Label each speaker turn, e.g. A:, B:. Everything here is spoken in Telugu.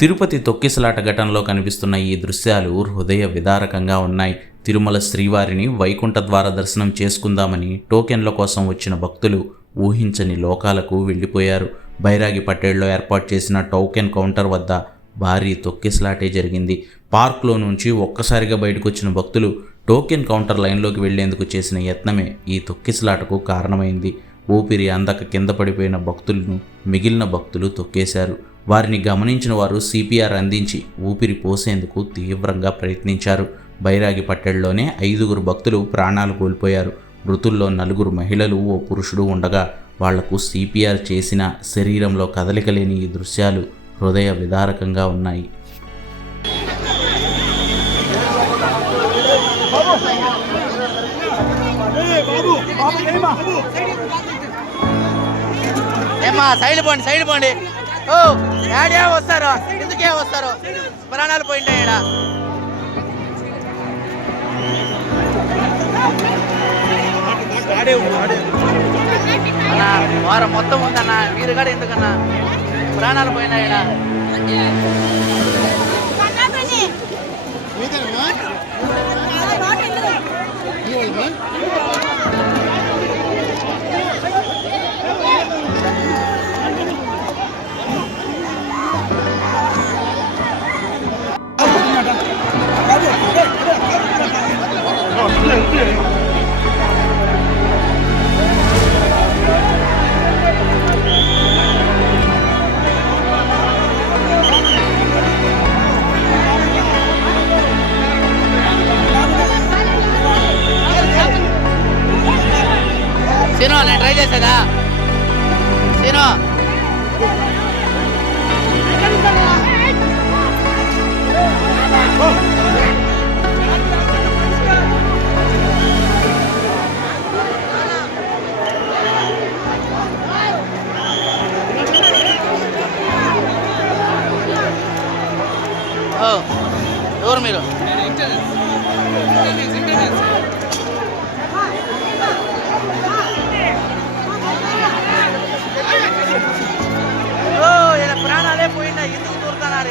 A: తిరుపతి తొక్కిసలాట ఘటనలో కనిపిస్తున్న ఈ దృశ్యాలు హృదయ విదారకంగా ఉన్నాయి. తిరుమల శ్రీవారిని వైకుంఠ ద్వార దర్శనం చేసుకుందామని టోకెన్ల కోసం వచ్చిన భక్తులు ఊహించని లోకాలకు వెళ్ళిపోయారు. బైరాగి పట్టేడ్లో ఏర్పాటు చేసిన టోకెన్ కౌంటర్ వద్ద భారీ తొక్కిసలాటే జరిగింది. పార్క్లో నుంచి ఒక్కసారిగా బయటకు వచ్చిన భక్తులు టోకెన్ కౌంటర్ లైన్లోకి వెళ్ళేందుకు చేసిన యత్నమే ఈ తొక్కిసలాటకు కారణమైంది. ఊపిరి అందక కింద పడిపోయిన భక్తులను మిగిలిన భక్తులు తొక్కేశారు. వారిని గమనించిన వారు సిపిఆర్ అందించి ఊపిరి పోసేందుకు తీవ్రంగా ప్రయత్నించారు. బైరాగి పట్టెల్లోనే ఐదుగురు భక్తులు ప్రాణాలు కోల్పోయారు. మృతుల్లో నలుగురు మహిళలు ఓ పురుషుడు ఉండగా వాళ్ళకు సిపిఆర్ చేసిన శరీరంలో కదలికలేని ఈ దృశ్యాలు హృదయ విదారకంగా ఉన్నాయి.
B: ఏమ్మా సైడ్ పోండి సైడ్ పోండి. ఓ యాడే వస్తారు? ఎందుకే వస్తారు? ప్రాణాలు పోయింటాయి అన్నా వారం మొత్తం ఉందన్న మీరు కూడా ఎందుకన్నా? ప్రాణాలు పోయినాయి ఈడ. సినో నేను ట్రై చేసేదా? సినో.
C: ఎవరు మీరు ప్రాణాలే పోయిందా ఎందుకు దూరుతున్నారు